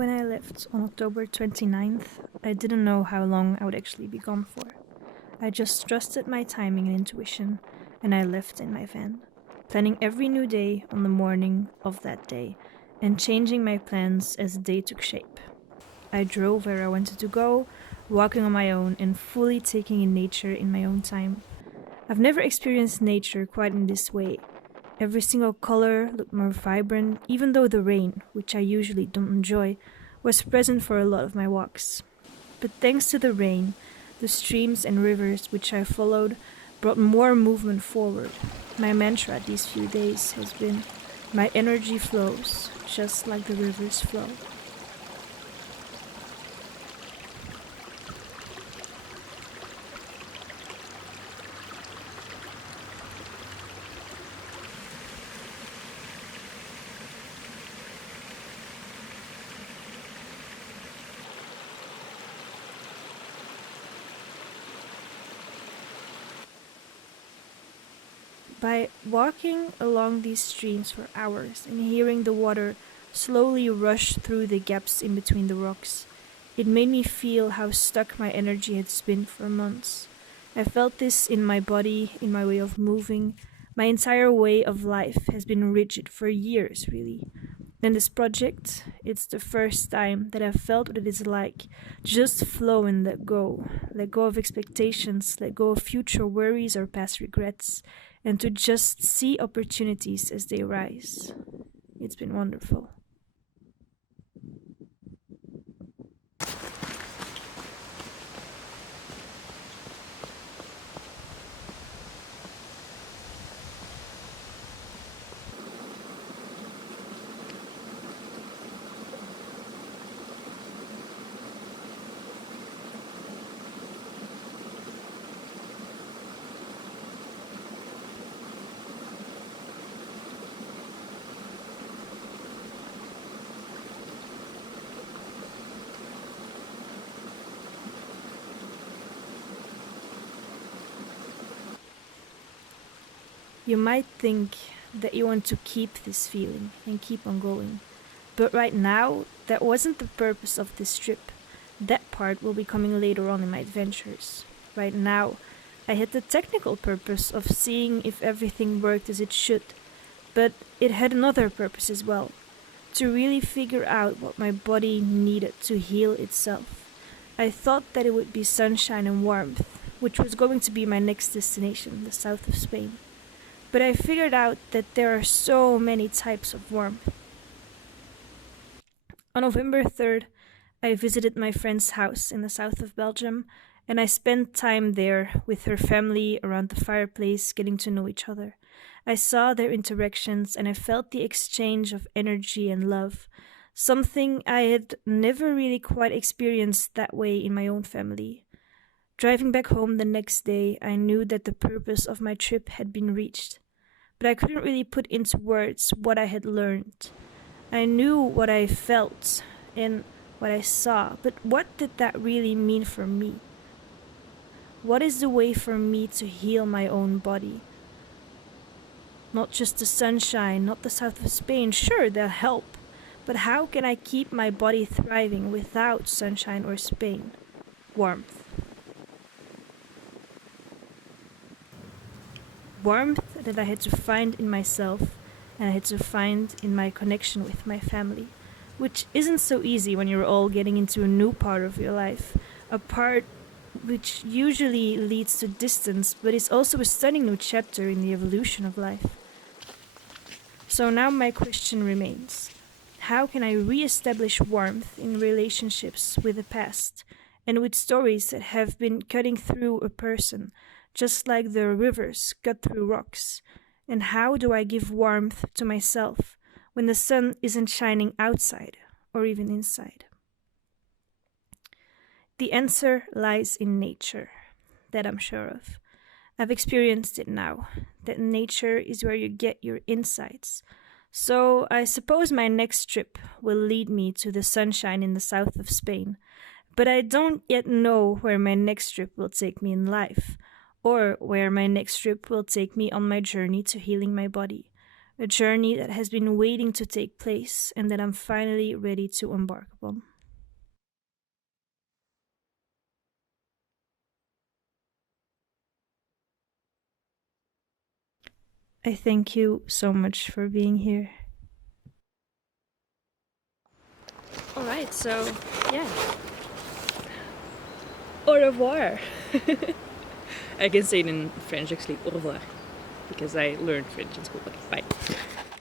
When I left on October 29th, I didn't know how long I would actually be gone for. I just trusted my timing and intuition, and I left in my van, planning every new day on the morning of that day, and changing my plans as the day took shape. I drove where I wanted to go, walking on my own and fully taking in nature in my own time. I've never experienced nature quite in this way. Every single color looked more vibrant, even though the rain, which I usually don't enjoy, was present for a lot of my walks. But thanks to the rain, the streams and rivers which I followed brought more movement forward. My mantra these few days has been, my energy flows, just like the rivers flow. By walking along these streams for hours and hearing the water slowly rush through the gaps in between the rocks, it made me feel how stuck my energy had been for months. I felt this in my body, in my way of moving. My entire way of life has been rigid for years, really. In this project, it's the first time that I've felt what it is like to just flow and let go. Let go of expectations, let go of future worries or past regrets, and to just see opportunities as they arise. It's been wonderful. You might think that you want to keep this feeling and keep on going. But right now, that wasn't the purpose of this trip. That part will be coming later on in my adventures. Right now, I had the technical purpose of seeing if everything worked as it should. But it had another purpose as well. To really figure out what my body needed to heal itself. I thought that it would be sunshine and warmth, which was going to be my next destination, the south of Spain. But I figured out that there are so many types of warmth. On November 3rd, I visited my friend's house in the south of Belgium, and I spent time there with her family around the fireplace, getting to know each other. I saw their interactions and I felt the exchange of energy and love, something I had never really quite experienced that way in my own family. Driving back home the next day, I knew that the purpose of my trip had been reached, but I couldn't really put into words what I had learned. I knew what I felt and what I saw, but what did that really mean for me? What is the way for me to heal my own body? Not just the sunshine, not the south of Spain, sure, they'll help, but how can I keep my body thriving without sunshine or Spain? Warmth. Warmth that I had to find in myself and I had to find in my connection with my family, which isn't so easy when you're all getting into a new part of your life, a part which usually leads to distance, but is also a stunning new chapter in the evolution of life. So now my question remains, how can I re-establish warmth in relationships with the past and with stories that have been cutting through a person, just like the rivers cut through rocks? And how do I give warmth to myself when the sun isn't shining outside or even inside? The answer lies in nature, that I'm sure of. I've experienced it now, that nature is where you get your insights. So I suppose my next trip will lead me to the sunshine in the south of Spain, but I don't yet know where my next trip will take me in life, or where my next trip will take me on my journey to healing my body. a journey that has been waiting to take place and that I'm finally ready to embark upon. I thank you so much for being here. Alright, so yeah. Au revoir. I can say it in French actually, au revoir, because I learned French in school. Okay, bye.